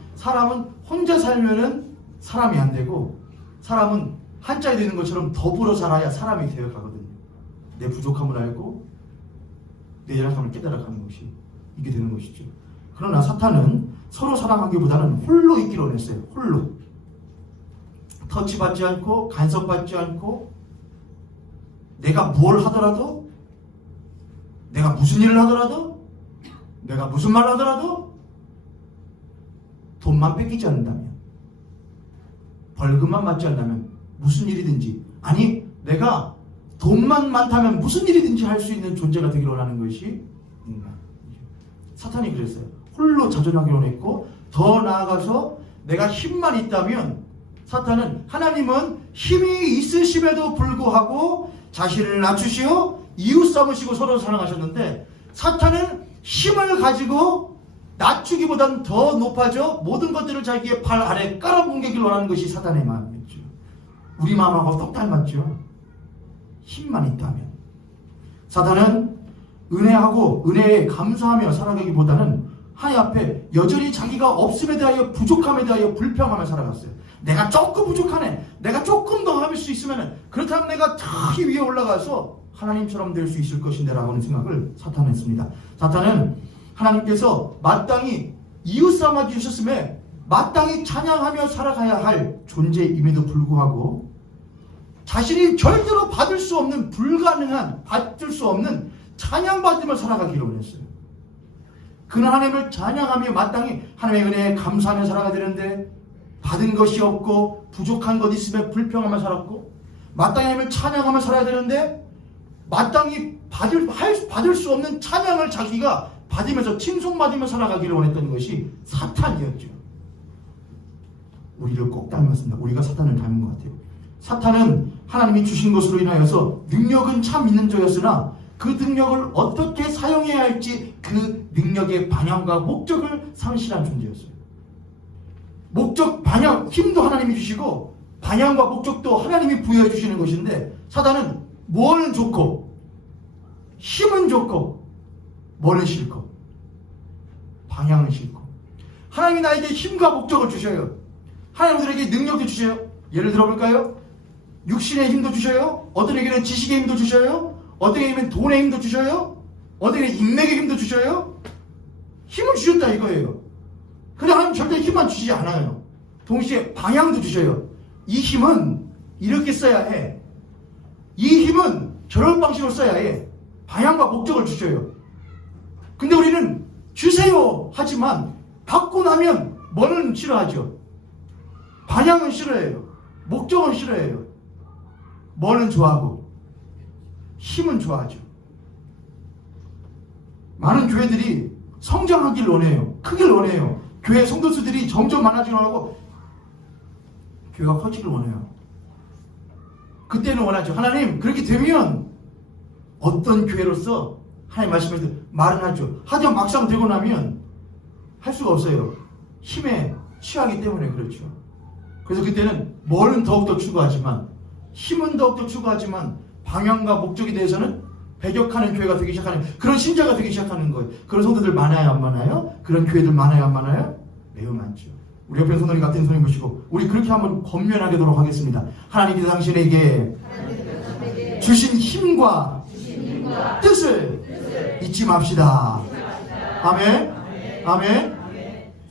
혼자 살면은 사람이 안 되고 사람은 한자에 되는 것처럼 더불어 살아야 사람이 되어 가거든요. 내 부족함을 알고 내 연약함을 깨달아가는 것이 이게 되는 것이죠. 그러나 사탄은 서로 사랑하기보다는 홀로 있기로 원했어요. 홀로. 터치받지 않고 간섭받지 않고 내가 뭘 하더라도 내가 무슨 일을 하더라도 내가 무슨 말을 하더라도 돈만 뺏기지 않는다면 벌금만 맞지 않는다면 무슨 일이든지 아니 내가 돈만 많다면 무슨 일이든지 할 수 있는 존재가 되기로 하는 것이 인간. 사탄이 그랬어요. 홀로 자존하기로 했고 더 나아가서 내가 힘만 있다면 사탄은 하나님은 힘이 있으심에도 불구하고 자신을 낮추시어 이웃 삼으시고 서로 사랑하셨는데 사탄은 힘을 가지고 낮추기보다는 더 높아져 모든 것들을 자기의 발 아래 깔아뭉개기를 원하는 것이 사탄의 마음이었죠. 우리 마음하고 똑 닮았죠. 힘만 있다면. 사탄은 은혜하고 은혜에 감사하며 살아가기보다는 하나님 앞에 여전히 자기가 없음에 대하여 부족함에 대하여 불평하며 살아갔어요. 내가 조금 부족하네. 내가 조금 더 할 수 있으면 그렇다면 내가 저기 위에 올라가서 하나님처럼 될 수 있을 것인데 라고 하는 생각을 사탄은 했습니다. 사탄은 하나님께서 마땅히 이웃삼아 주셨음에 마땅히 찬양하며 살아가야 할 존재임에도 불구하고 자신이 절대로 받을 수 없는 불가능한 받을 수 없는 찬양받으며 살아가기를 원했어요. 그는 하나님을 찬양하며 마땅히 하나님의 은혜에 감사하며 살아가야 되는데 받은 것이 없고 부족한 것 있음에 불평하며 살았고 마땅히 하나님을 찬양하며 살아야 되는데 마땅히 받을 수 없는 찬양을 자기가 받으면서 칭송받으며 살아가기를 원했던 것이 사탄이었죠. 우리를 꼭 닮았습니다. 우리가 사탄을 닮은 것 같아요. 사탄은 하나님이 주신 것으로 인하여서 능력은 참 있는 자였으나 그 능력을 어떻게 사용해야 할지 그 능력의 방향과 목적을 상실한 존재였어요. 목적, 방향, 힘도 하나님이 주시고 방향과 목적도 하나님이 부여해 주시는 것인데 사단은 뭐는 좋고 힘은 좋고 뭐는 싫고 방향은 싫고 하나님이 나에게 힘과 목적을 주셔요. 하나님들에게 능력도 주셔요. 예를 들어볼까요? 육신의 힘도 주셔요. 어떤 에게는 지식의 힘도 주셔요. 어떤 에게는 돈의 힘도 주셔요. 어떤 에게는 인맥의 힘도 주셔요. 힘을 주셨다 이거예요. 근데 하나님 절대 힘만 주시지 않아요. 동시에 방향도 주셔요. 이 힘은 이렇게 써야 해. 이 힘은 저런 방식으로 써야 해. 방향과 목적을 주셔요. 근데 우리는 주세요 하지만 받고 나면 뭐는 싫어하죠? 방향은 싫어해요. 목적은 싫어해요. 뭐는 좋아하고 힘은 좋아하죠. 많은 교회들이 성장하길 원해요. 크길 원해요. 교회 성도수들이 점점 많아지길 원하고 교회가 커지길 원해요. 그때는 원하죠. 하나님 그렇게 되면 어떤 교회로서 하나님 말씀에서 말은 하죠. 하지만 막상 되고 나면 할 수가 없어요. 힘에 취하기 때문에 그렇죠. 그래서 그때는 뭐는 더욱더 추구하지만 힘은 더욱더 추구하지만 방향과 목적에 대해서는 배격하는 교회가 되기 시작하는 그런 신자가 되기 시작하는 거예요. 그런 성도들 많아요 안 많아요? 그런 교회들 많아요 안 많아요? 매우 많죠. 우리 옆에 손들이 같은 손이 보시고 우리 그렇게 한번 권면하도록 하겠습니다. 하나님께서 당신에게 주신 힘과 뜻을 잊지 맙시다. 아멘. 아멘.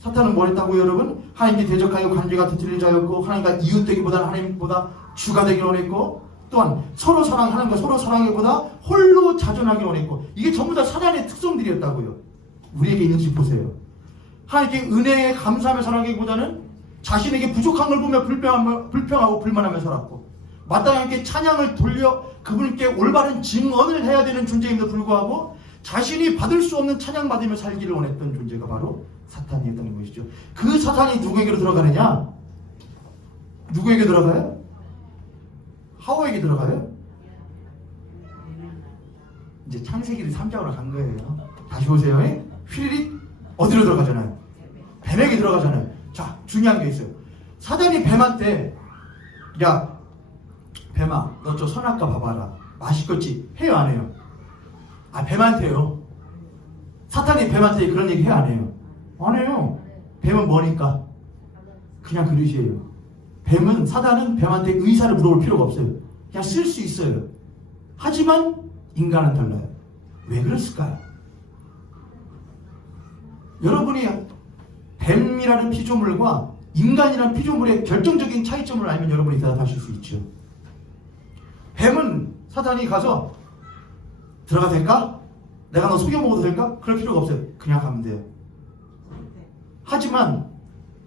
사탄은 뭘 했다고요 여러분? 하나님께 대적하여 관계가 뒤틀린 자였고 하나님과 이웃되기보다는 하나님보다 주가 되기를 원했고 또한 서로 사랑 하나님과 서로 사랑하기보다 홀로 자존하기를 원했고 이게 전부 다 사단의 특성들이었다고요. 우리에게 있는지 보세요. 하나님께 은혜에 감사하며 살아가기보다는 자신에게 부족한 걸 보며 불평하고 불만하며 살았고 마땅히 하나님께 찬양을 돌려 그분께 올바른 증언을 해야 되는 존재임에도 불구하고 자신이 받을 수 없는 찬양받으며 살기를 원했던 존재가 바로 사탄이었다는 것이죠. 그 사탄이 누구에게로 들어가느냐? 누구에게 들어가요? 하와에게 들어가요? 이제 창세기를 3장으로 간 거예요. 다시 보세요. 휘리릭 어디로 들어가잖아요? 뱀에게 들어가잖아요. 자, 중요한 게 있어요. 사단이 뱀한테 야 뱀아 너 저 선악과 봐봐라 맛있겠지 해요 안 해요? 아 뱀한테요. 사탄이 뱀한테 그런 얘기 해요 안 해요? 안 해요. 뱀은 뭐니까? 그냥 그릇이에요. 뱀은 사단은 뱀한테 의사를 물어볼 필요가 없어요. 그냥 쓸 수 있어요. 하지만 인간은 달라요. 왜 그랬을까요? 여러분이 뱀이라는 피조물과 인간이라는 피조물의 결정적인 차이점을 알면 여러분이 대답하실 수 있죠. 뱀은 사단이 가서 들어가도 될까? 내가 너 속여 먹어도 될까? 그럴 필요가 없어요. 그냥 가면 돼요. 하지만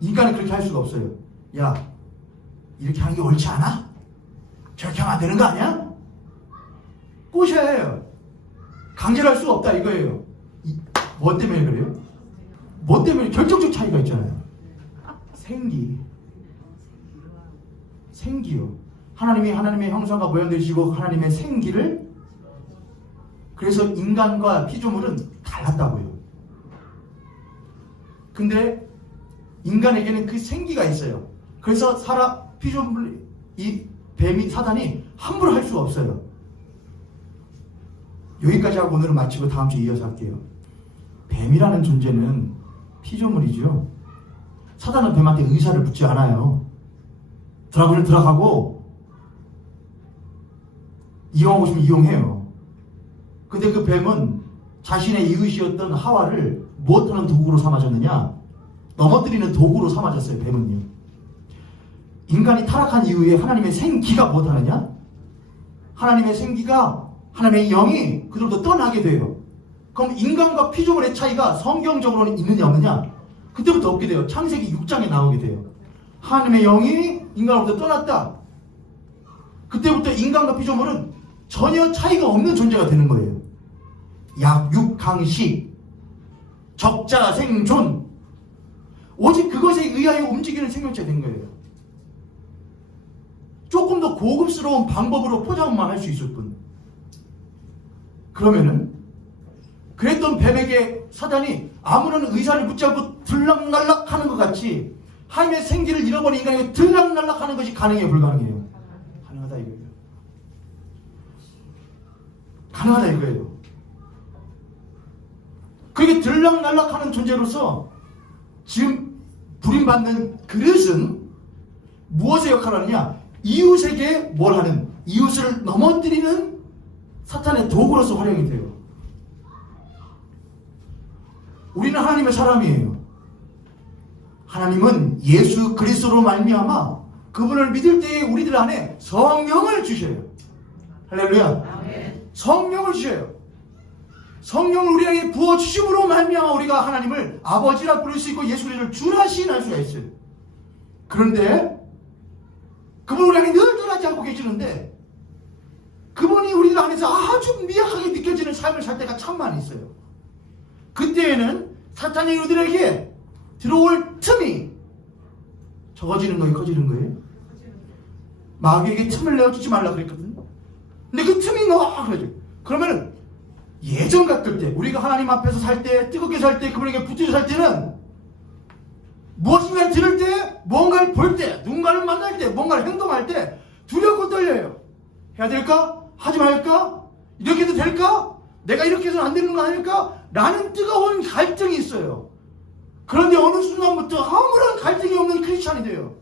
인간은 그렇게 할 수가 없어요. 야 이렇게 하는 게 옳지 않아? 저렇게 하면 안 되는 거 아니야? 꼬셔야 해요. 강제를 할 수가 없다 이거예요. 뭐 때문에 그래요? 뭐 때문에? 결정적 차이가 있잖아요. 생기요. 하나님이 하나님의 형상과 모양 되시고 하나님의 생기를 그래서 인간과 피조물은 달랐다고요. 근데 인간에게는 그 생기가 있어요. 그래서 피조물 이 뱀이 사단이 함부로 할 수가 없어요. 여기까지 하고 오늘은 마치고 다음 주에 이어서 할게요. 뱀이라는 존재는 피조물이죠. 사단은 뱀한테 의사를 묻지 않아요. 들어가고 이용하고 싶으면 이용해요. 근데 그 뱀은 자신의 이웃이었던 하와를 무엇하는 도구로 삼아졌느냐? 넘어뜨리는 도구로 삼아졌어요. 뱀은요. 인간이 타락한 이후에 하나님의 생기가 무엇하느냐? 하나님의 생기가, 하나님의 영이 그들로부터 떠나게 돼요. 그럼 인간과 피조물의 차이가 성경적으로는 있느냐 없느냐? 그때부터 없게 돼요. 창세기 6장에 나오게 돼요. 하나님의 영이 인간으로부터 떠났다. 그때부터 인간과 피조물은 전혀 차이가 없는 존재가 되는 거예요. 약육강식, 적자생존, 오직 그것에 의하여 움직이는 생명체가 된 거예요. 조금 더 고급스러운 방법으로 포장만 할 수 있을 뿐. 그러면은 그랬던 뱀에게 사단이 아무런 의사를 묻지 않고 들락날락 하는 것 같이 하나님의 생기를 잃어버린 인간에게 들락날락 하는 것이 가능해요, 불가능해요? 가능하다 이거예요. 가능하다 이거예요. 그렇게 들락날락 하는 존재로서 지금 부림받는 그릇은 무엇의 역할을 하느냐? 이웃에게 뭘 하는, 이웃을 넘어뜨리는 사탄의 도구로서 활용이 돼요. 우리는 하나님의 사람이에요. 하나님은 예수 그리스도로 말미암아 그분을 믿을 때에 우리들 안에 성령을 주셔요. 할렐루야. 성령을 주셔요. 성령을 우리에게 부어주심으로 말미암아 우리가 하나님을 아버지라 부를 수 있고 예수 그리스도를 주라 시인할 수가 있어요. 그런데 그분은 우리에게 늘 떠나지 않고 계시는데 그분이 우리들 안에서 아주 미약하게 느껴지는 삶을 살 때가 참 많이 있어요. 그때에는 사탄이 우리들에게 들어올 틈이 적어지는 거예요, 커지는 거예요? 마귀에게 틈을 내어주지 말라 그랬거든. 근데 그 틈이 너무 그러죠. 그러면 예전 같을 때, 우리가 하나님 앞에서 살 때, 뜨겁게 살 때, 그분에게 붙들려 살 때는 무엇인가를 들을 때, 뭔가를 볼 때, 누군가를 만날 때, 뭔가를 행동할 때 두렵고 떨려요. 해야 될까? 하지 말까? 이렇게 해도 될까? 내가 이렇게 해서는 안 되는 거 아닐까? 라는 뜨거운 갈등이 있어요. 그런데 어느 순간부터 아무런 갈등이 없는 크리스찬이 돼요.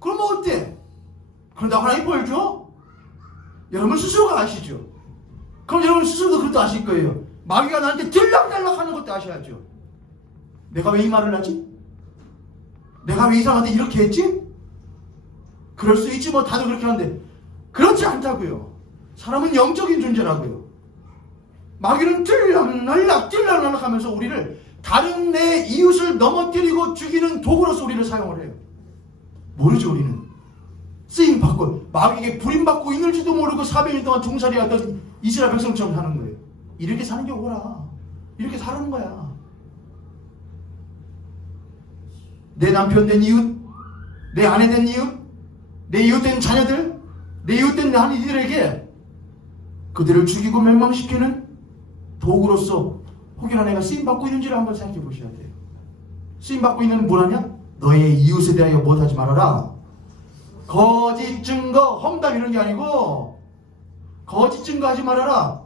그러면 어때? 그런다고 하나님 벌 줘? 여러분 스스로가 아시죠? 그럼 여러분 스스로도 그것도 아실 거예요. 마귀가 나한테 들락날락 하는 것도 아셔야죠. 내가 왜 이 말을 하지? 내가 왜 이 사람한테 이렇게 했지? 그럴 수 있지, 뭐 다들 그렇게 하는데 그렇지 않다고요. 사람은 영적인 존재라고요. 마귀는 들락날락 하면서 우리를 다른 내 이웃을 넘어뜨리고 죽이는 도구로서 우리를 사용을 해요. 모르죠, 우리는. 쓰임받고 마귀에게 부림받고 있는지도 모르고 400년 동안 종살이하던 이스라엘 백성처럼 사는 거예요. 이렇게 사는 게 오라. 이렇게 사는 거야. 내 남편 된 이웃, 내 아내 된 이웃, 내 이웃 된 자녀들, 내 이웃 된 이들에게 그들을 죽이고 멸망시키는 도구로서 혹여나 내가 쓰임받고 있는지를 한번 생각해 보셔야 돼요. 쓰임받고 있는 뭐라냐? 너의 이웃에 대하여 못하지 말아라. 거짓 증거, 험담 이런 게 아니고 거짓 증거 하지 말아라.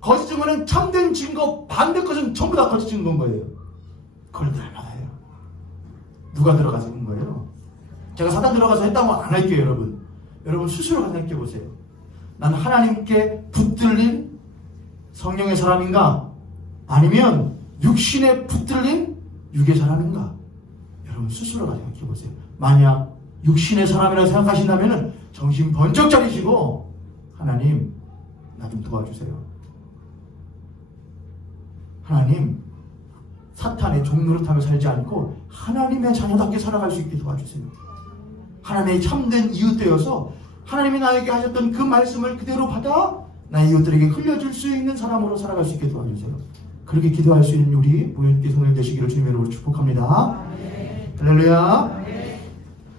거짓 증거는 참된 증거 반대 것은 전부 다 거짓 증거인 거예요. 그걸 닮아요. 누가 들어가서 한 거예요? 제가 사단 들어가서 했다고 안 할게요, 여러분. 여러분 스스로 생각해 보세요. 난 하나님께 붙들린 성령의 사람인가? 아니면 육신에 붙들린 육의 사람인가? 여러분 스스로가 생각해 보세요. 만약 육신의 사람이라고 생각하신다면 정신 번쩍 차리시고 하나님 나 좀 도와주세요. 하나님 사탄의 종노릇하며 살지 않고 하나님의 자녀답게 살아갈 수 있게 도와주세요. 하나님의 참된 이웃 되어서 하나님이 나에게 하셨던 그 말씀을 그대로 받아 나의 이웃들에게 흘려줄 수 있는 사람으로 살아갈 수 있게 도와주세요. 그렇게 기도할 수 있는 우리 모여있게 성령 되시기를 주님의 이름으로 축복합니다. 할렐루야.